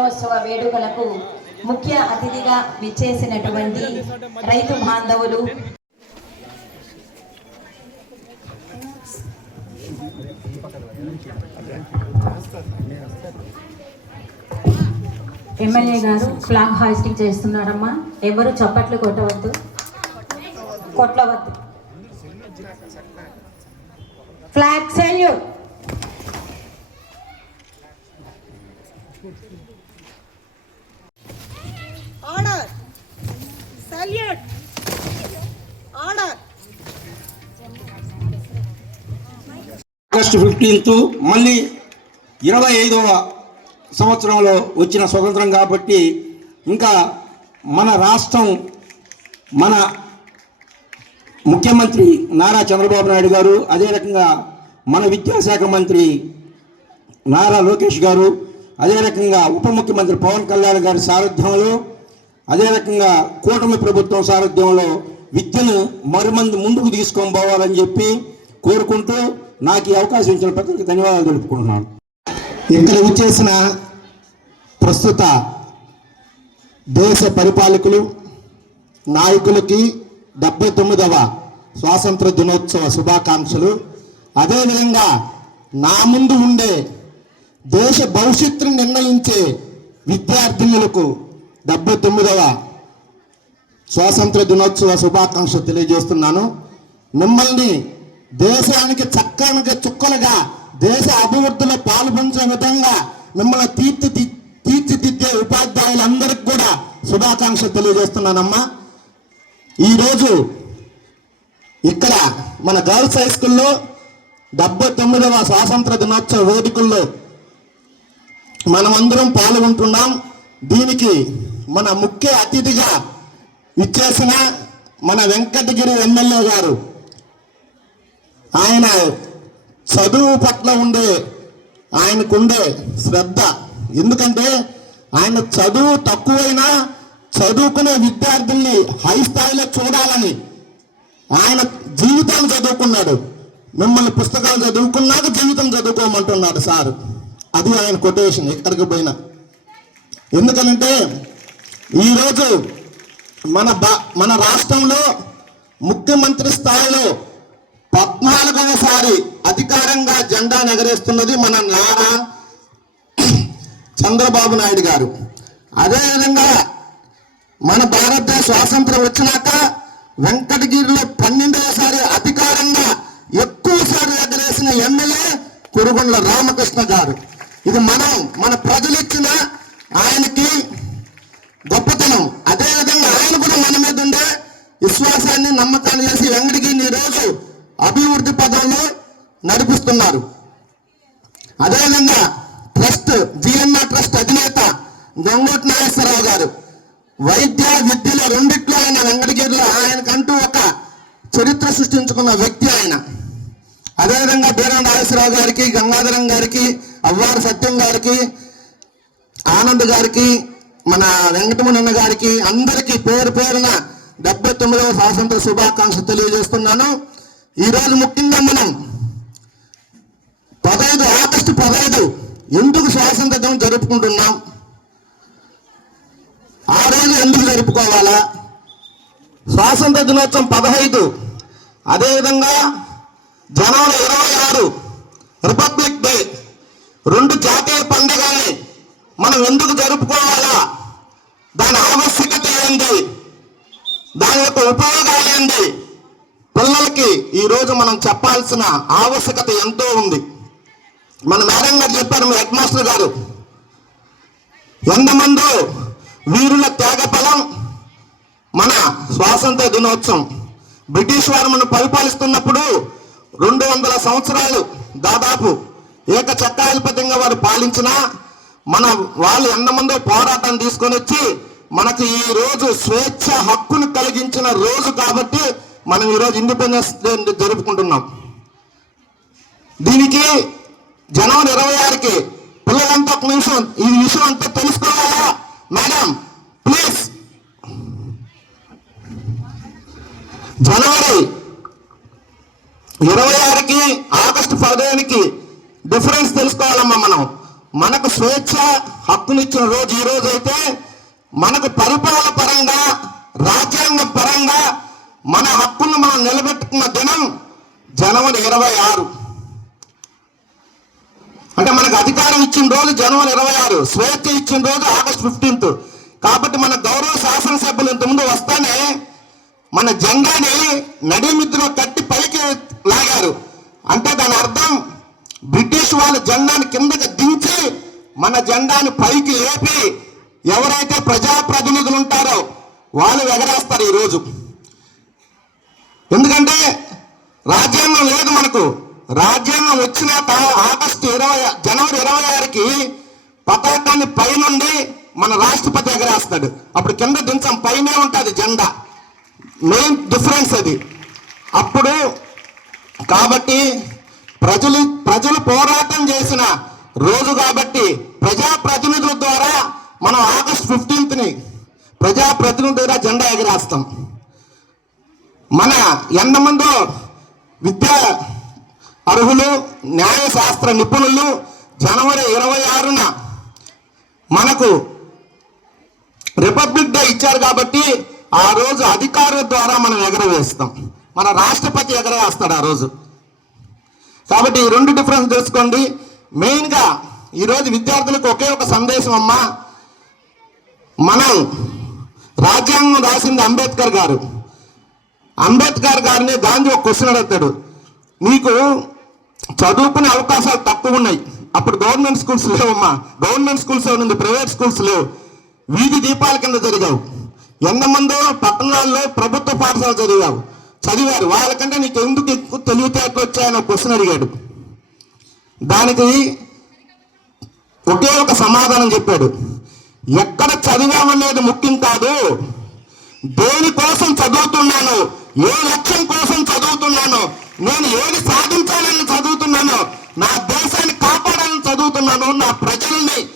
దినోత్సవ వేడుకలకు ముఖ్య అతిథిగా విచ్చేసినటువంటి రైతు బాంధవులు. ఎమ్మెల్యే గారు ఫ్లాగ్ హాయిస్టింగ్ చేస్తున్నారమ్మా. ఎవరు చప్పట్లు కొట్టవద్దు. కొట్టవద్దు flag salute. Salute. Order August fifteenth మళ్ళీ ఇరవై ఐదవ సంవత్సరంలో వచ్చిన స్వతంత్రం కాబట్టి ఇంకా మన రాష్ట్రం మన ముఖ్యమంత్రి నారా చంద్రబాబు నాయుడు గారు అదే రకంగా మన విద్యాశాఖ మంత్రి నారా లోకేష్ గారు అదే రకంగా ఉప ముఖ్యమంత్రి పవన్ కళ్యాణ్ గారి సారథ్యంలో అదే రకంగా కూటమి ప్రభుత్వం సారథ్యంలో విద్యను మరిమంది ముందుకు తీసుకొని పోవాలని చెప్పి కోరుకుంటూ నాకు ఈ అవకాశం ఇచ్చిన ప్రతి ధన్యవాదాలు తెలుపుకుంటున్నాను. ఇక్కడ వచ్చేసిన ప్రస్తుత దేశ పరిపాలకులు నాయకులకి డెబ్బై తొమ్మిదవ స్వాతంత్ర దినోత్సవ శుభాకాంక్షలు. అదేవిధంగా నా ముందు ఉండే దేశ భవిష్యత్తును నిర్ణయించే విద్యార్థినులకు డెబ్బై తొమ్మిదవ స్వాతంత్ర దినోత్సవ శుభాకాంక్షలు తెలియజేస్తున్నాను. మిమ్మల్ని దేశానికి చక్కనగా చుక్కలుగా దేశ అభివృద్ధిలో పాల్పంచే విధంగా మిమ్మల్ని తీర్చి తీర్చిదిద్దే ఉపాధ్యాయులందరికీ కూడా శుభాకాంక్షలు తెలియజేస్తున్నానమ్మా. ఈరోజు ఇక్కడ మన గర్ల్స్ హై స్కూల్లో డెబ్బై తొమ్మిదవ స్వాతంత్ర దినోత్సవ వేదికల్లో మనమందరం పాల్గొంటున్నాం. దీనికి మన ముఖ్య అతిథిగా ఇచ్చేసిన మన వెంకటగిరి ఎమ్మెల్యే గారు. ఆయన చదువు పట్ల ఉండే ఆయనకుండే శ్రద్ధ. ఎందుకంటే ఆయన చదువు తక్కువైనా చదువుకునే విద్యార్థుల్ని హై స్థాయిలో చూడాలని ఆయన జీవితాన్ని చదువుకున్నాడు. మిమ్మల్ని పుస్తకాలు చదువుకున్నాక జీవితం చదువుకోమంటున్నాడు సార్. అది ఆయన కొటేషన్ ఎక్కడికి పోయినా. ఎందుకనంటే ఈరోజు మన బా మన రాష్ట్రంలో ముఖ్యమంత్రి స్థాయిలో పద్నాలుగవసారి అధికారంగా జెండా ఎగరేస్తున్నది మన నారా చంద్రబాబు నాయుడు గారు. అదేవిధంగా మన భారతదేశ స్వాతంత్రం వచ్చినాక వెంకటగిరిలో పన్నెండవసారి అధికారంగా ఎక్కువసారి ఎగరేసిన ఎమ్మెల్యే కురుగుండ్ల రామకృష్ణ గారు. ఇది మనం మన ప్రజలు ఇచ్చిన ఆయనకి గొప్పతనం అదేవిధంగా ఆయన కూడా మన మీద ఉండే విశ్వాసాన్ని నమ్మకాన్ని చేసి వెంకటగిరిని రోజు అభివృద్ధి పదంలో నడిపిస్తున్నారు. అదేవిధంగా ట్రస్ట్ జిఎన్ఆర్ ట్రస్ట్ అధినేత గంగోటి నాగేశ్వరరావు గారు వైద్య విద్యలో రెండిట్లో ఆయన వెంకటగిరిలో ఆయనకంటూ ఒక చరిత్ర సృష్టించుకున్న వ్యక్తి ఆయన. అదేవిధంగా బీరం నాగేశ్వరరావు గారికి గంగాధరం గారికి అవ్వారు సత్యం గారికి ఆనంద్ గారికి మన వెంకటమణన్న గారికి అందరికీ పేరు పేరున డెబ్బై తొమ్మిదవ స్వాతంత్ర శుభాకాంక్షలు తెలియజేస్తున్నాను. ఈరోజు ముఖ్యంగా మనం పదహైదు ఆగస్టు పదహైదు ఎందుకు స్వాతంత్ర దినం జరుపుకుంటున్నాం? ఆ రోజు ఎందుకు జరుపుకోవాలా? స్వాతంత్ర దినోత్సవం పదహైదు అదేవిధంగా జనవరి ఇరవై ఆరు రిపబ్లిక్ డే రెండు జాతీయ పండుగని మనం ఎందుకు జరుపుకోవాలా? దాని ఆవశ్యకత ఏంటి? దాని యొక్క ఉపయోగాలు ఏంటి? పిల్లలకి ఈరోజు మనం చెప్పాల్సిన ఆవశ్యకత ఎంతో ఉంది. మన మేడం గారు చెప్పారు మీ హెడ్ మాస్టర్ గారు. ఎంతమందో వీరుల త్యాగ ఫలం మన స్వాతంత్ర దినోత్సవం. బ్రిటిష్ వారు మనం పరిపాలిస్తున్నప్పుడు రెండు వందల సంవత్సరాలు దాదాపు ఏక చట్టాధిపత్యంగా వారు పాలించిన మన వాళ్ళు ఎంతమందో పోరాటం తీసుకొని వచ్చి మనకు ఈ రోజు స్వేచ్ఛ హక్కును కలిగించిన రోజు కాబట్టి మనం ఈరోజు ఇండిపెండెన్స్ డే జరుపుకుంటున్నాం. దీనికి జనవరి ఇరవై ఆరుకి పిల్లలంతా ఒక నిమిషం ఈ విషయం అంతా తెలుసుకోవాలా? మేడం ప్లీజ్ జనవరి ఇరవై ఆరుకి ఆగస్టు పదిహేనుకి డిఫరెన్స్ తెలుసుకోవాలమ్మా మనం. మనకు స్వేచ్ఛ హక్కునిచ్చిన రోజు ఈ రోజు అయితే మనకు పరిపాలన పరంగా రాజ్యాంగ పరంగా మన హక్కును మనం నిలబెట్టుకున్న దినం జనవరి ఇరవై ఆరు. అంటే మనకు అధికారం ఇచ్చిన రోజు జనవరి ఇరవై ఆరు స్వేచ్ఛ ఇచ్చిన రోజు ఆగస్ట్ ఫిఫ్టీన్త్. కాబట్టి మన గౌరవ శాసనసభ్యులు ఇంతకుముందు వస్తానే మన జెండాని నడిమిద్దులో కట్టి పైకి లాగారు. అంటే దాని అర్థం బ్రిటిష్ వాళ్ళ జెండాని కిందకి దించి మన జెండాని పైకి లేపి ఎవరైతే ప్రజాప్రతినిధులు ఉంటారో వాళ్ళు ఎగరేస్తారు ఈరోజు. ఎందుకంటే రాజ్యాంగం లేదు మనకు. రాజ్యాంగం వచ్చినాక ఆగస్టు ఇరవై జనవరి ఇరవై ఆరుకి పతాకాన్ని పైనుండి మన రాష్ట్రపతి ఎగరేస్తాడు. అప్పుడు కింద దించం పైనే ఉంటుంది జెండా. మెయిన్ డిఫరెన్స్ అది. అప్పుడు కాబట్టి ప్రజలు ప్రజలు పోరాటం చేసిన రోజు కాబట్టి ప్రజాప్రతినిధుల ద్వారా మనం ఆగస్ట్ ఫిఫ్టీన్త్ని ప్రజాప్రతినిధుల జెండా ఎగరేస్తాం. మన ఎంతమందో విద్యా అర్హులు న్యాయశాస్త్ర నిపుణులు జనవరి ఇరవై ఆరున మనకు రిపబ్లిక్ డే ఇచ్చారు కాబట్టి ఆ రోజు అధికారుల ద్వారా మనం ఎగరవేస్తాం. మన రాష్ట్రపతి ఎగరవేస్తాడు ఆ రోజు. కాబట్టి ఈ రెండు డిఫరెన్స్ తెలుసుకోండి. మెయిన్గా ఈరోజు విద్యార్థులకు ఒకే ఒక సందేశం అమ్మా. మనం రాజ్యాంగం రాసింది అంబేద్కర్ గారు. అంబేద్కర్ గారిని గాంధీ ఒక క్వశ్చన్ అడుగుతాడు. నీకు చదువుకునే అవకాశాలు తక్కువ ఉన్నాయి. అప్పుడు గవర్నమెంట్ స్కూల్స్ లేవమ్మా. గవర్నమెంట్ స్కూల్స్ ఉంది? ప్రైవేట్ స్కూల్స్ లేవు. వీధి దీపాల కింద జరిగావు. ఎంతమందో పట్టణాల్లో ప్రభుత్వ పాఠశాల చదివావు చదివారు. వాళ్ళకంటే నీకు ఎందుకు ఎక్కువ తెలివితేటలు వచ్చాయని ఒక క్వశ్చన్ అడిగాడు. దానికి ఒకే ఒక సమాధానం చెప్పాడు. ఎక్కడ చదివామనేది ముఖ్యం కాదు. దేనికోసం చదువుతున్నాను? ఏ లక్ష్యం కోసం చదువుతున్నాను? నేను ఏది సాధించాలని చదువుతున్నాను? నా దేశాన్ని కాపాడాలని చదువుతున్నాను? నా ప్రజల్ని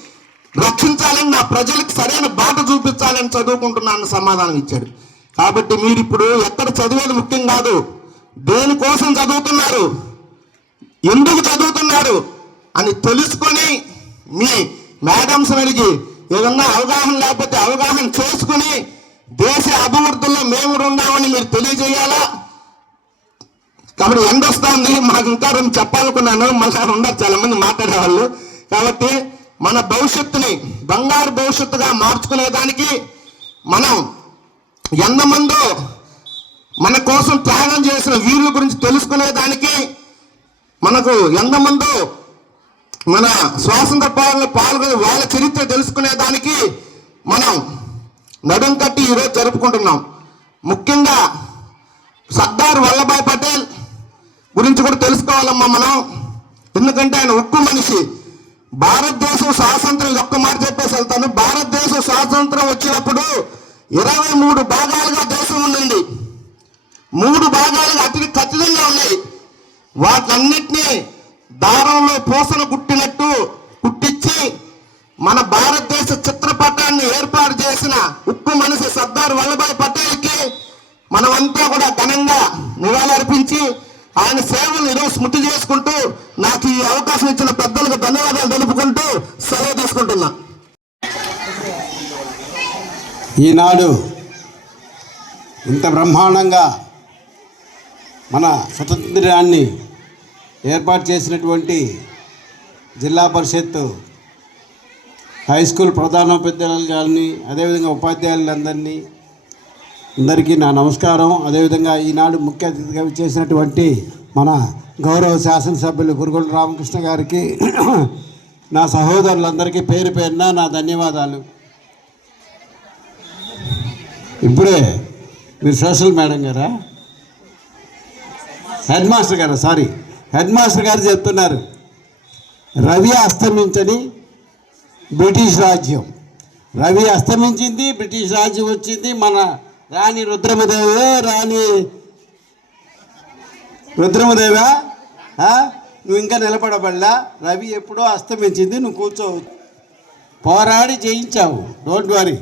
రక్షించాలని నా ప్రజలకు సరైన బాట చూపించాలని చదువుకుంటున్నాను సమాధానం ఇచ్చాడు. కాబట్టి మీరు ఇప్పుడు ఎక్కడ చదివేది ముఖ్యం కాదు. దేనికోసం చదువుతున్నారు? ఎందుకు చదువుతున్నారు? అని తెలుసుకొని మీ మేడమ్స్ అడిగి ఏదన్నా అవగాహన లేకపోతే అవగాహన చేసుకుని దేశ అభివృద్ధిలో మేము ఉన్నామని మీరు తెలియజేయాలా? కాబట్టి ఎండ వస్తుంది మాకు ఇంకా రెండు చెప్పాలనుకున్నాను మళ్ళీ ఉండరు చాలా మంది మాట్లాడేవాళ్ళు. కాబట్టి మన భవిష్యత్తుని బంగారు భవిష్యత్తుగా మార్చుకునేదానికి మనం ఎంతమందో మన కోసం త్యాగం చేసిన వీరుల గురించి తెలుసుకునేదానికి మనకు ఎంతమందో మన స్వాతంత్ర పాలన పాల్గొని వాళ్ళ చరిత్ర తెలుసుకునే దానికి మనం నడుం కట్టి ఈరోజు జరుపుకుంటున్నాం. ముఖ్యంగా సర్దార్ వల్లభాయ్ పటేల్ గురించి కూడా తెలుసుకోవాలమ్మా మనం. ఎందుకంటే ఆయన ఉక్కు మనిషి. భారతదేశం స్వాతంత్రం ఒక్క మాట చెప్పేసి వెళ్తాను. భారతదేశం స్వాతంత్రం వచ్చినప్పుడు ఇరవై మూడు భాగాలుగా దేశం ఉండింది మూడు భాగాలుగా అతి ఖచ్చితంగా ఉన్నాయి. వాటన్నిటినీ దారంలో పూసను కుట్టినట్టు కుట్టించి మన భారతదేశ చిత్రపటాన్ని ఏర్పాటు చేసిన ఉక్కు మనిషి సర్దార్ వల్లభాయ్ పటేల్కి మనమంతా కూడా ఘనంగా నివాళులర్పించి ఆయన సేవలు ఈరోజు స్మృతి చేసుకుంటూ నాకు ఈ అవకాశం ఇచ్చిన పెద్దలకు ధన్యవాదాలు తెలుపుకుంటూ సెలవు తీసుకుంటున్నా. ఈనాడు ఇంత బ్రహ్మాండంగా మన స్వతంత్రాన్ని ఏర్పాటు చేసినటువంటి జిల్లా పరిషత్ హై స్కూల్ ప్రధానోపాధ్యాయులు కానీ అదేవిధంగా ఉపాధ్యాయులందరినీ అందరికీ నా నమస్కారం. అదేవిధంగా ఈనాడు ముఖ్య అతిథిగా చేసినటువంటి మన గౌరవ శాసనసభ్యులు గురుగుల రామకృష్ణ గారికి నా సహోదరులందరికీ పేరు పేరున నా ధన్యవాదాలు. ఇప్పుడే మీరు సోషల్ మేడం గారా? హెడ్ మాస్టర్ గారా? సారీ. హెడ్ మాస్టర్ గారు చెప్తున్నారు రవి అస్తమించని బ్రిటిష్ రాజ్యం. రవి అస్తమించింది బ్రిటిష్ రాజ్యం వచ్చింది మన రాణి రుద్రమదేవే రాణి రుద్రమదేవా? నువ్వు ఇంకా నిలబడబడలా? రవి ఎప్పుడో అస్తమించింది నువ్వు కూర్చోవు పోరాడి జయించావు డోంట్ వరీ.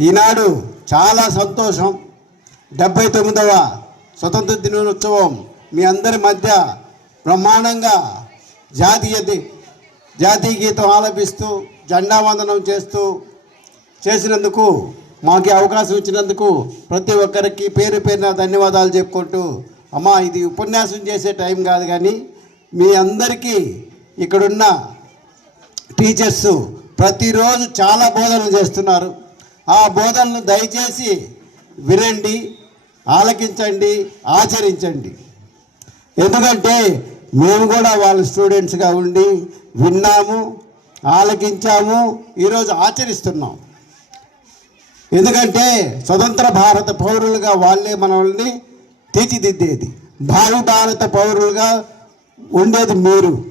ఈనాడు చాలా సంతోషం. డెబ్బై తొమ్మిదవ స్వతంత్ర దినోత్సవం మీ అందరి మధ్య బ్రహ్మాండంగా జాతీయ జాతీయ గీతం ఆలపిస్తూ జెండా వందనం చేస్తూ చేసినందుకు మాకు అవకాశం ఇచ్చినందుకు ప్రతి ఒక్కరికి పేరు పేరున ధన్యవాదాలు చెప్పుకుంటూ అమ్మా ఇది ఉపన్యాసం చేసే టైం కాదు కానీ మీ అందరికీ ఇక్కడున్న టీచర్స్ ప్రతిరోజు చాలా బోధనలు చేస్తున్నారు. ఆ బోధనలు దయచేసి వినండి ఆలకించండి ఆచరించండి. ఎందుకంటే మేము కూడా వాళ్ళ స్టూడెంట్స్గా ఉండి విన్నాము ఆలకించాము ఈరోజు ఆచరిస్తున్నాం. ఎందుకంటే స్వతంత్ర భారత పౌరులుగా వాళ్ళే మనల్ని తీర్చిదిద్దేది. భావి భారత పౌరులుగా ఉండేది మీరు.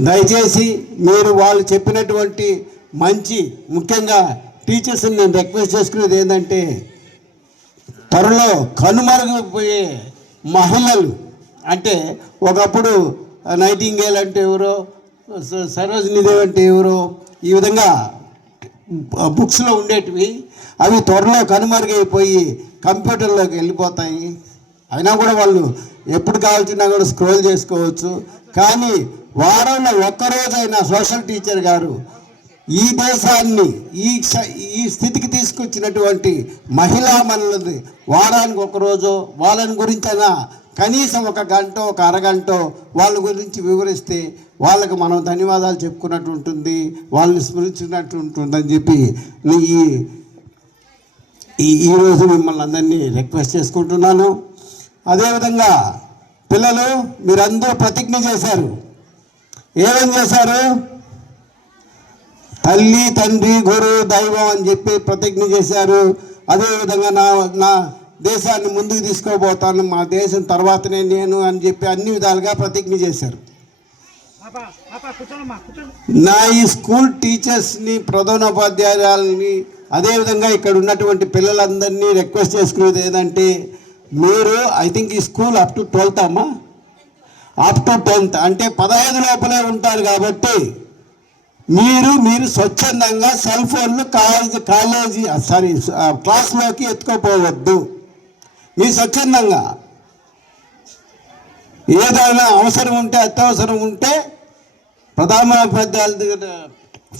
దయచేసి మీరు వాళ్ళు చెప్పినటువంటి మంచి ముఖ్యంగా టీచర్స్ని నేను రిక్వెస్ట్ చేసుకునేది ఏంటంటే త్వరలో కనుమరుగైపోయే మహిళలు అంటే ఒకప్పుడు నైటింగేల్ అంటే ఎవరో స- సరోజినీదేవి అంటే ఎవరో ఈ విధంగా బుక్స్లో ఉండేటివి అవి త్వరలో కనుమరుగైపోయి కంప్యూటర్లోకి వెళ్ళిపోతాయి. అయినా కూడా వాళ్ళు ఎప్పుడు కావాల్సినా కూడా స్క్రోల్ చేసుకోవచ్చు. కానీ వారంలో ఒక్కరోజైనా సోషల్ టీచర్ గారు ఈ దేశాన్ని ఈ క్ష- ఈ స్థితికి తీసుకొచ్చినటువంటి మహిళా మనులని వారానికి ఒక రోజు వాళ్ళని గురించైనా కనీసం ఒక గంట ఒక అరగంట వాళ్ళ గురించి వివరిస్తే వాళ్ళకి మనం ధన్యవాదాలు చెప్పుకున్నట్టు ఉంటుంది వాళ్ళని స్మరించినట్టు ఉంటుందని చెప్పి ఈ ఈ ఈరోజు మిమ్మల్ని అందరినీ రిక్వెస్ట్ చేసుకుంటున్నాను. అదేవిధంగా పిల్లలు మీరందరూ ప్రతిజ్ఞ చేశారు. ఏమేం చేశారు? తల్లి తండ్రి గురు దైవం అని చెప్పి ప్రతిజ్ఞ చేశారు. అదేవిధంగా నా నా దేశాన్ని ముందుకు తీసుకోబోతాను మా దేశం తర్వాతనే నేను అని చెప్పి అన్ని విధాలుగా ప్రతిజ్ఞ చేశారు. నా ఈ స్కూల్ టీచర్స్ని ప్రధానోపాధ్యాయులని అదేవిధంగా ఇక్కడ ఉన్నటువంటి పిల్లలందరినీ రిక్వెస్ట్ చేసుకునేది ఏంటంటే మీరు ఐ థింక్ ఈ స్కూల్ అప్ టు ట్వెల్త్ అమ్మా? అప్ టు టెన్త్ అంటే పదహైదు లోపలే ఉంటారు కాబట్టి మీరు మీరు స్వచ్ఛందంగా సెల్ ఫోన్లు కాలేజీ కాలేజీ సారీ క్లాస్లోకి ఎత్తుకోపోవద్దు. మీ స్వచ్ఛందంగా ఏదైనా అవసరం ఉంటే అత్యవసరం ఉంటే ప్రధానోపాధ్యాయుల దగ్గర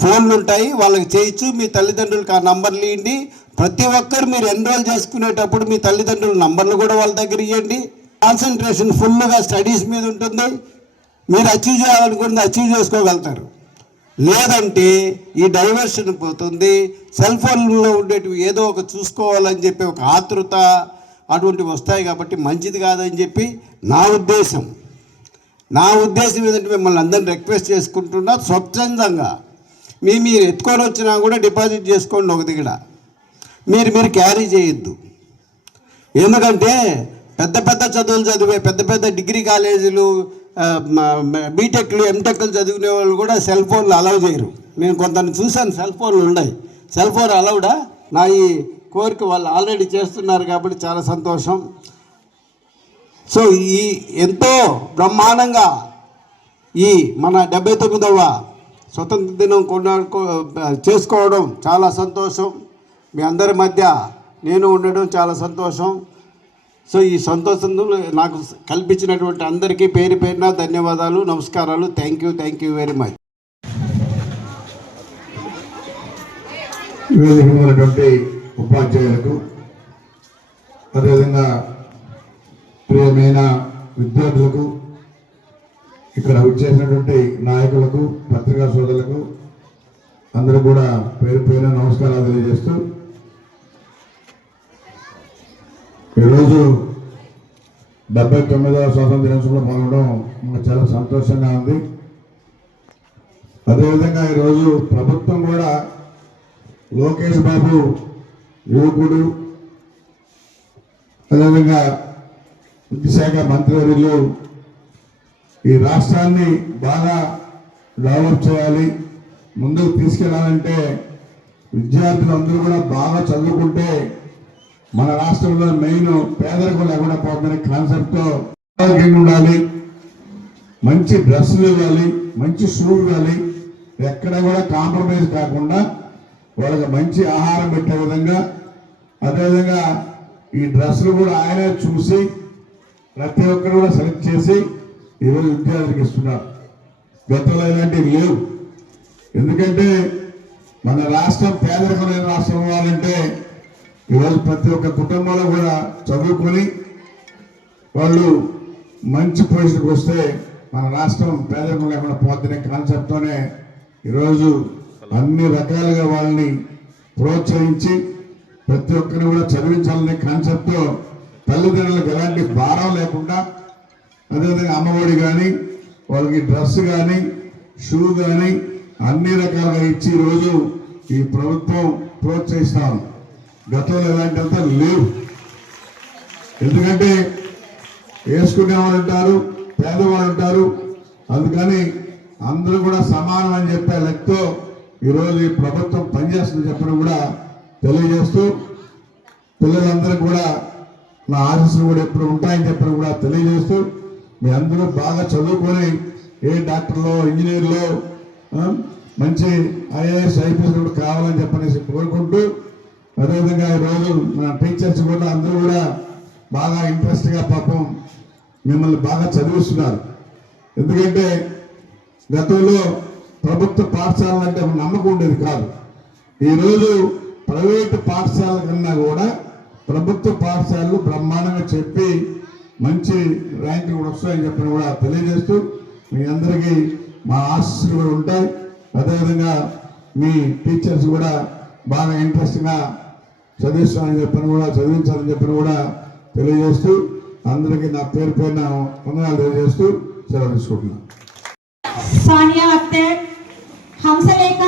ఫోన్లు ఉంటాయి వాళ్ళకి చేయొచ్చు. మీ తల్లిదండ్రులకు ఆ నంబర్లు ఇవ్వండి. ప్రతి ఒక్కరు మీరు ఎన్రోల్ చేసుకునేటప్పుడు మీ తల్లిదండ్రుల నంబర్లు కూడా వాళ్ళ దగ్గర ఇవ్వండి. కాన్సన్ట్రేషన్ ఫుల్గా స్టడీస్ మీద ఉంటుంది. మీరు అచీవ్ చేయాలనుకుంది అచీవ్ చేసుకోగలుగుతారు. లేదంటే ఈ డైవర్షన్ పోతుంది. సెల్ ఫోన్లో ఉండేటివి ఏదో ఒక చూసుకోవాలని చెప్పి ఒక ఆతృత అటువంటివి వస్తాయి కాబట్టి మంచిది కాదని చెప్పి నా ఉద్దేశం. నా ఉద్దేశం ఏంటంటే మిమ్మల్ని అందరిని రిక్వెస్ట్ చేసుకుంటున్నా స్వచ్ఛందంగా. మీ మీరు ఎత్తుకొని వచ్చినా కూడా డిపాజిట్ చేసుకోండి ఒక దిగడ. మీరు మీరు క్యారీ చేయొద్దు. ఎందుకంటే పెద్ద పెద్ద చదువులు చదివే పెద్ద పెద్ద డిగ్రీ కాలేజీలు బీటెక్లు ఎంటెక్లు చదివిన వాళ్ళు కూడా సెల్ ఫోన్లు అలౌ చేయరు. నేను కొంతని చూశాను సెల్ ఫోన్లు ఉన్నాయి. సెల్ ఫోన్ అలౌడా నా ఈ కోరిక వాళ్ళు ఆల్రెడీ చేస్తున్నారు కాబట్టి చాలా సంతోషం. సో ఈ ఎంతో బ్రహ్మాండంగా ఈ మన డెబ్బై తొమ్మిదవ స్వతంత్ర దినం కొన్నాడుకో చేసుకోవడం చాలా సంతోషం. మీ అందరి మధ్య నేను ఉండడం చాలా సంతోషం. సో ఈ సంతోషంలో నాకు కల్పించినటువంటి అందరికీ పేరు పేరున ధన్యవాదాలు నమస్కారాలు. Thank you thank you very much. ఉన్నటువంటి ఉపాధ్యాయులకు అదేవిధంగా ప్రియమైన విద్యార్థులకు ఇక్కడ వచ్చేసినటువంటి నాయకులకు పత్రికా సోదరులకు అందరూ కూడా పేరు పేరు నమస్కారాలు తెలియజేస్తూ ఈరోజు డెబ్బై తొమ్మిదవ స్వాతంత్ర దినోత్సవంలో పాల్గొనడం మాకు చాలా సంతోషంగా ఉంది. అదేవిధంగా ఈరోజు ప్రభుత్వం కూడా లోకేష్ బాబు యువకుడు అదేవిధంగా విద్యాశాఖ మంత్రివర్యులు ఈ రాష్ట్రాన్ని బాగా డెవలప్ చేయాలి ముందుకు తీసుకెళ్ళాలంటే విద్యార్థులు అందరూ కూడా బాగా చదువుకుంటే మన రాష్ట్రంలో మెయిన్ పేదరికం లేకుండా పోతుందనే కాన్సెప్ట్తో ఆరోగ్యంగా ఉండాలి మంచి డ్రెస్సులు ఇవ్వాలి మంచి షూ ఇవ్వాలి ఎక్కడ కూడా కాంప్రమైజ్ కాకుండా వాళ్ళకి మంచి ఆహారం పెట్టే విధంగా అదేవిధంగా ఈ డ్రెస్సులు కూడా ఆయనే చూసి ప్రతి ఒక్కరు కూడా సెలెక్ట్ చేసి ఈరోజు విద్యార్థులకు ఇస్తున్నారు. గతంలో ఇలాంటివి లేవు. ఎందుకంటే మన రాష్ట్రం పేదరికం రాష్ట్రం అవ్వాలంటే ఈరోజు ప్రతి ఒక్క కుటుంబంలో కూడా చదువుకొని వాళ్ళు మంచి పొజిషన్కి వస్తే మన రాష్ట్రం పేదరికం లేకుండా పోతుందనే కాన్సెప్ట్తోనే ఈరోజు అన్ని రకాలుగా వాళ్ళని ప్రోత్సహించి ప్రతి ఒక్కరిని కూడా చదివించాలనే కాన్సెప్ట్తో తల్లిదండ్రులకు ఎలాంటి భారం లేకుండా అదేవిధంగా అమ్మఒడి కానీ వాళ్ళకి డ్రెస్ కానీ షూ కానీ అన్ని రకాలుగా ఇచ్చి ఈరోజు ఈ ప్రభుత్వం ప్రోత్సహిస్తాం గతంలో ఎలాంటి అంతా లేవు. ఎందుకంటే వేసుకునే వాళ్ళు ఉంటారు పేదవాళ్ళు ఉంటారు. అందుకని అందరూ కూడా సమానం అని చెప్పే లెక్కతో ఈరోజు ఈ ప్రభుత్వం పనిచేస్తుంది చెప్పడం కూడా తెలియజేస్తూ పిల్లలందరూ కూడా నా ఆశీస్సులు కూడా ఎప్పుడు ఉంటాయని చెప్పడం కూడా తెలియజేస్తూ మీ అందరూ బాగా చదువుకొని ఏ డాక్టర్లో ఇంజనీర్లో మంచి ఐఏఎస్ ఐపీఎస్ కూడా కావాలని చెప్పనేసి కోరుకుంటూ అదేవిధంగా ఈరోజు మన టీచర్స్ కూడా అందరూ కూడా బాగా ఇంట్రెస్ట్గా పాపం మిమ్మల్ని బాగా చదివిస్తున్నారు. ఎందుకంటే గతంలో ప్రభుత్వ పాఠశాలలు అంటే నమ్మకం ఉండేది కాదు. ఈరోజు ప్రైవేటు పాఠశాల కన్నా కూడా ప్రభుత్వ పాఠశాలలు బ్రహ్మాండంగా చెప్పి మంచి ర్యాంకులు కూడా వస్తాయని చెప్పని కూడా తెలియజేస్తూ మీ అందరికీ మా ఆశీస్సులు కూడా ఉంటాయి. అదేవిధంగా మీ టీచర్స్ కూడా బాగా ఇంట్రెస్ట్గా చదివిస్తానని చెప్పని కూడా చదివించాలని చెప్పని కూడా తెలియజేస్తూ అందరికీ నా పేరు పైన వందనాలు తెలియజేస్తూ సెలవు తీసుకుంటున్నాను. సానియా హంసలేఖ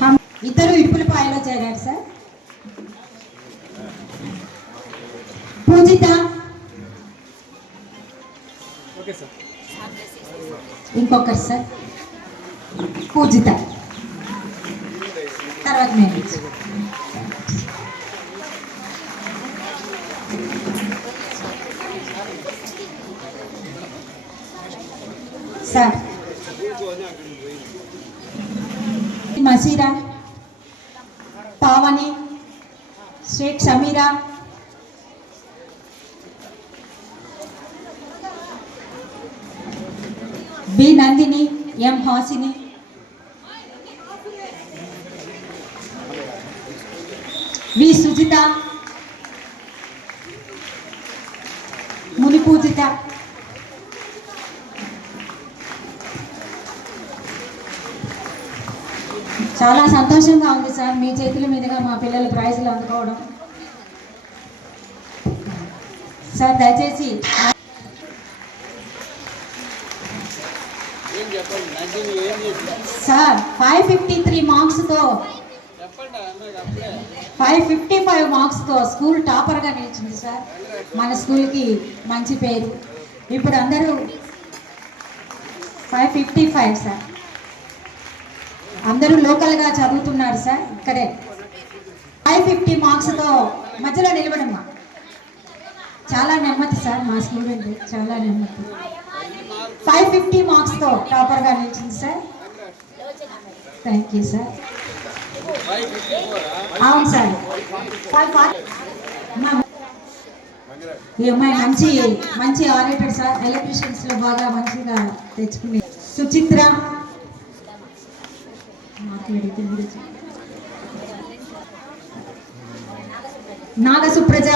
హం- ఇద్దరు ఇడుపులపాయలో చేరారు సార్ పూజిత ఇంకొకరు సార్ పూజిత తర్వాత నేను sir Masira Pavani Shaik Sameera B Nandini M Hasini V Sujitha చాలా సంతోషంగా ఉంది సార్. మీ చేతుల మీదుగా మా పిల్లలు ప్రైజులు అందుకోవడం. సార్ దయచేసి సార్ ఫైవ్ ఫిఫ్టీ త్రీ మార్క్స్తో ఫైవ్ ఫిఫ్టీ ఫైవ్ మార్క్స్తో స్కూల్ టాపర్గా నిలిచింది సార్. మన స్కూల్కి మంచి పేరు. ఇప్పుడు అందరూ ఫైవ్ ఫిఫ్టీ ఫైవ్ సార్. అందరూ లోకల్గా చదువుతున్నారు సార్. ఇక్కడే ఫైవ్ ఫిఫ్టీ మార్క్స్తో మధ్యలో నిలబడమ్మా. చాలా నెమ్మది సార్ మా స్టూడెంట్ చాలా నెమ్మది. ఫైవ్ ఫిఫ్టీ మార్క్స్తో టాపర్గా నిలిచింది సార్. థ్యాంక్ యూ సార్ అవును సార్. ఈ అమ్మాయి మంచి మంచి ఆరేటెడ్ సార్. ఎలక్ట్రీషియన్స్లో బాగా మంచిగా తెచ్చుకునే సుచిత్ర మాట్లాడితే మీరు చెప్పండి. Naga Supraja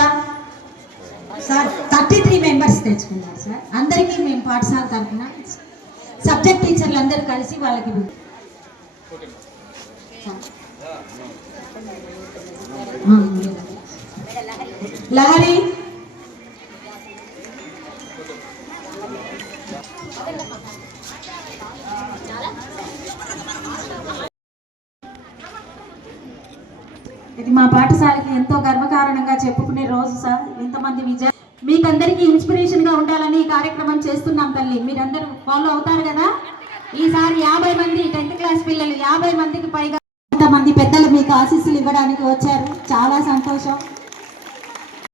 sir thirty three members తెచ్చుకున్నారు సార్ అందరికీ మేము పాఠశాల తరఫున సబ్జెక్ట్ టీచర్లు అందరూ కలిసి వాళ్ళకి ఆ, లహరి ఉండాలని ఈ కార్యక్రమం చేస్తున్నాం తల్లి. మీరందరూ ఫాలో అవుతారు కదా? ఈసారి యాభై మంది టెన్త్ క్లాస్ పిల్లలు యాభై మందికి పైగా కొంతమంది పెద్దలు మీకు ఆశీస్సులు ఇవ్వడానికి వచ్చారు. చాలా సంతోషం.